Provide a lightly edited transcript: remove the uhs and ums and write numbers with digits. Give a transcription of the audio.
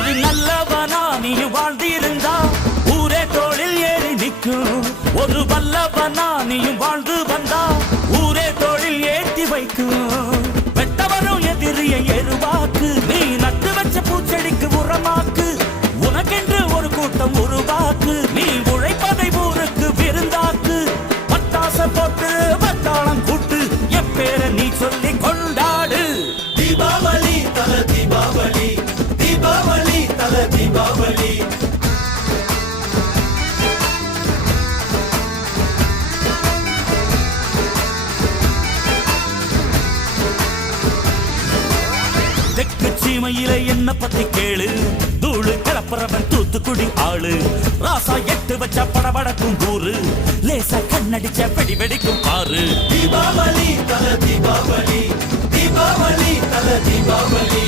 ஒரு நல்லவனா நீ வாழ்ந்திருந்தா ஊரே தோளில் ஏறி நிற்கும். ஒரு வல்லவனா நீயும் வாழ்ந்து வந்தா ஊரே தோளில் ஏற்றி வைக்கும். வெட்டவரும் எதிரிய எருவாக்கு, நீ நட்டு வச்ச பூச்செடிக்கு உரமாக்கு. உனக்கென்று ஒரு கூட்டம் உருவாக்கு, நீ உழைப்பதை ஊருக்கு விருந்தாக்கு. பட்டாச போட்டு பட்டாளம் கூட்டு, என் பேரை நீ சொல்லி கொண்டாடு. தீபாவளி தல தீபாவளி, தீபாவளி தல தீபாவளி. தெற்கு சீமையில என்ன பத்தி கேளு, தூளு கிளப்புறவன் தூத்துக்குடி ஆளு. ராசா எட்டு வச்ச படபடக்கும் ஊரு, லேசா கண்ணடிச்ச வெடி வெடிக்கும் பாரு. தீபாவளி தல தீபாவளி, தீபாவளி தல தீபாவளி.